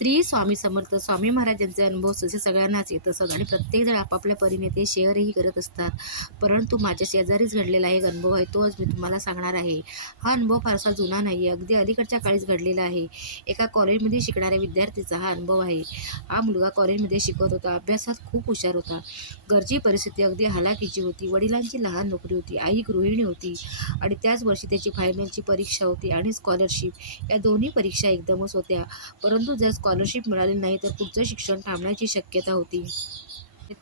श्री स्वामी समर्थ स्वामी महाराजांचे अनुभव जसे सगळ्यांनाच येत. असत आणि प्रत्येकजण आपापल्या परीने ते शेअरही करत असतात. परंतु माझ्या शेजारीच घडलेला एक अनुभव आहे तो आज मी तुम्हाला सांगणार आहे. हा अनुभव फारसा जुना नाही आहे अगदी अलीकडच्या काळीच घडलेला आहे. एका कॉलेजमध्ये शिकणाऱ्या विद्यार्थीचा हा अनुभव आहे. हा मुलगा कॉलेजमध्ये शिकत होता अभ्यासात खूप हुशार होता. घरची परिस्थिती अगदी हलाखीची होती. वडिलांची लहान नोकरी होती आई गृहिणी होती आणि त्याच वर्षी त्याची फायनलची परीक्षा होती आणि स्कॉलरशिप या दोन्ही परीक्षा एकदमच होत्या. परंतु जर स्कॉलरशिप मिळाली नाही तर पुढचं शिक्षण थांबण्याची शक्यता होती.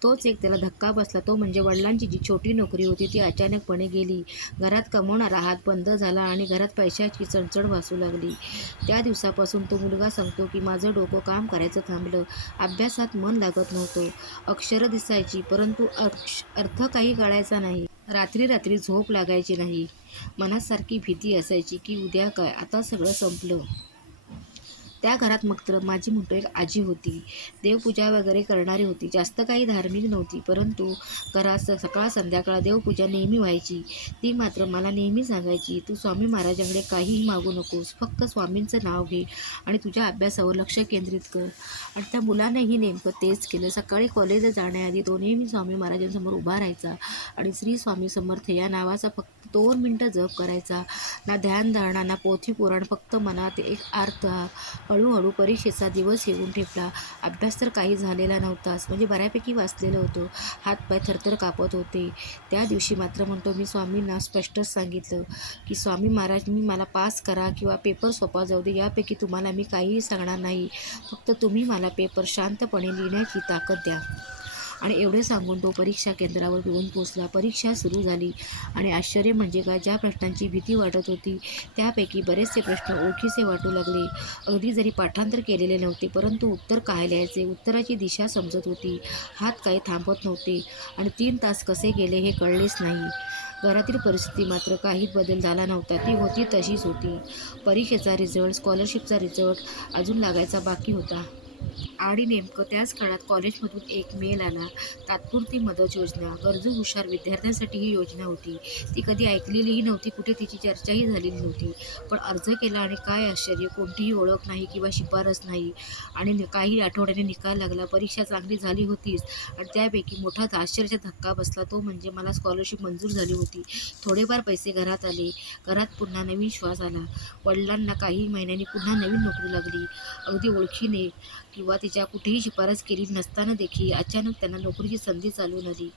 तोच एक त्याला धक्का बसला. तो म्हणजे वडिलांची जी छोटी नोकरी होती ती अचानकपणे गेली. घरात कमवणारा हात बंद झाला आणि घरात पैशाची चणचण भासू लागली. त्या दिवसापासून तो मुलगा सांगतो की माझं डोकं काम करायचं थांबलं. अभ्यासात मन लागत नव्हतं. अक्षरं दिसायची परंतु अक्ष अर्थ काही कळायचा नाही. रात्री रात्री झोप लागायची नाही. मनासारखी भीती असायची की उद्या काय? आता सगळं संपलं. त्या घरात मात्र माझी म्हणतो एक आजी होती. देवपूजा वगैरे करणारी होती. जास्त काही धार्मिक नव्हती परंतु घरात स- सकाळ संध्याकाळ देवपूजा नेहमी व्हायची. ती मात्र मला नेहमी सांगायची तू स्वामी महाराजांकडे काहीही मागू नकोस फक्त स्वामींचं नाव घे आणि तुझ्या अभ्यासावर लक्ष केंद्रित कर. आणि त्या मुलानेही नेमकं तेच केलं. सकाळी कॉलेजला जाण्याआधी तो नेहमी स्वामी महाराजांसमोर उभा राहायचा आणि श्री स्वामी समर्थ या नावाचा फक्त दोन मिनटं जप करायचा. ना ध्यान धारणा ना पोथी पुराण फक्त मनात एक अर्थ हळूहळू परीक्षेचा दिवस येऊन ठेपला. अभ्यास तर काही झालेला नव्हताच म्हणजे बऱ्यापैकी वाचलेलं होतं. हातपाय थरथर कापत होते. त्या दिवशी मात्र म्हणतो मी स्वामींना स्पष्टच सांगितलं की स्वामी महाराज मी मला पास करा किंवा पेपर सोपा जाऊ दे यापैकी तुम्हाला मी काहीही सांगणार नाही. फक्त तुम्ही मला पेपर शांतपणे लिहिण्याची ताकद द्या. आणि एवढे सांगून तो परीक्षा केंद्रावर येऊन पोचला. परीक्षा सुरू झाली आणि आश्चर्य म्हणजे काय ज्या प्रश्नांची भीती वाटत होती त्यापैकी बरेचसे प्रश्न ओळखीचे वाटू लागले. अगदी जरी पाठांतर केलेले नव्हते परंतु उत्तर काय लिहायचे उत्तराची दिशा समजत होती. हात काही थांबत नव्हते आणि तीन तास कसे गेले हे कळलेच नाही. घरातील परिस्थिती मात्र काहीच बदल झाला नव्हता ती होती तशीच होती. परीक्षेचा रिझल्ट स्कॉलरशिपचा रिझल्ट अजून लागायचा बाकी होता. आणि नेमकं त्याच काळात कॉलेजमधून एक मेल आला तात्पुरती मदत योजना गरजू हुशार विद्यार्थ्यांसाठी ही योजना होती. ती कधी ऐकलेलीही नव्हती कुठे तिची चर्चाही झालेली नव्हती. पण अर्ज केला आणि काय आश्चर्य कोणतीही ओळख नाही किंवा शिफारस नाही. आणि काही आठवड्याने निकाल लागला परीक्षा चांगली झाली होतीच. आणि त्यापैकी मोठा आश्चर्याचा धक्का बसला तो म्हणजे मला स्कॉलरशिप मंजूर झाली होती. थोडेफार पैसे घरात आले. घरात पुन्हा नवीन श्वास आला. वडिलांना काही महिन्यांनी पुन्हा नवीन नोकरी लागली. अगदी ओळखीने किंवा तिच्या कुठेही शिफारस केली नसताना देखील अचानक त्यांना नोकरीची संधी चालून आली.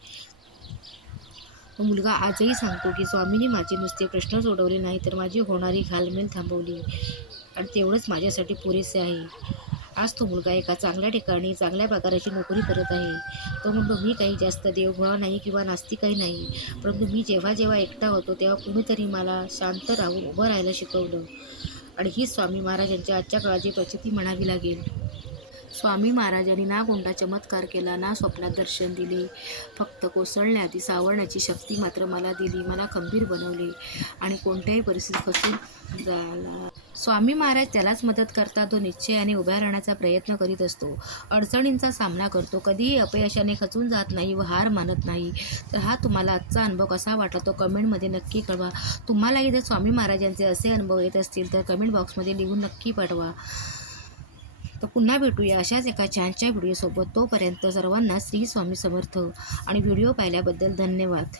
मुलगा आजही सांगतो की स्वामीने माझे नुसते प्रश्न सोडवले नाही तर माझी होणारी घालमेल थांबवली. आणि तेवढंच माझ्यासाठी पुरेसे आहे. आज तो मुलगा एका चांगल्या ठिकाणी चांगल्या पगाराची नोकरी करत आहे. तो म्हणतो मी काही जास्त देवघुळा नाही किंवा नास्तिकही नाही परंतु मी जेव्हा जेव्हा एकटा होतो तेव्हा कुणीतरी मला शांत राहून उभं राहायला शिकवलं. आणि हीच स्वामी महाराजांच्या आजच्या काळाची प्रचिती म्हणावी लागेल. स्वामी महाराजांनी ना कोणता चमत्कार केला ना स्वप्नात दर्शन दिले. फक्त कोसळण्याआधी सावरण्याची शक्ती मात्र मला दिली मला खंबीर बनवले. आणि कोणत्याही परिस्थितीत फसून झाला स्वामी महाराज त्यालाच मदत करतात तो निश्चयाने उभ्या राहण्याचा प्रयत्न करीत असतो. अडचणींचा सामना करतो. कधीही अपयशाने खचून जात नाही व हार मानत नाही. तर हा तुम्हाला आजचा अनुभव कसा वाटला तो कमेंटमध्ये नक्की कळवा. तुम्हालाही जर स्वामी महाराजांचे असे अनुभव येत असतील तर कमेंट बॉक्समध्ये लिहून नक्की पाठवा. तर पुन्हा भेटूया अशाच एका छानच्या व्हिडिओसोबत तोपर्यंत सर्वांना श्री स्वामी समर्थ. आणि व्हिडिओ पाहिल्याबद्दल धन्यवाद.